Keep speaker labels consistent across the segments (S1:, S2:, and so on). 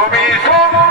S1: তুমি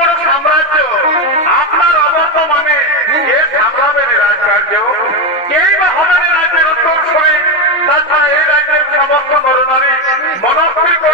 S1: বড় সাম্রাজ্য, আপনার অবর্তমানে কে সামলাবেন রাজকার্য? কেই বা রাজ্যের উত্তরসূরি? তাছাড়া এই রাজ্যের সমস্ত নরনারী মনস্থির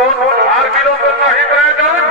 S1: कौन हो हार किलो करना ही पड़ेगा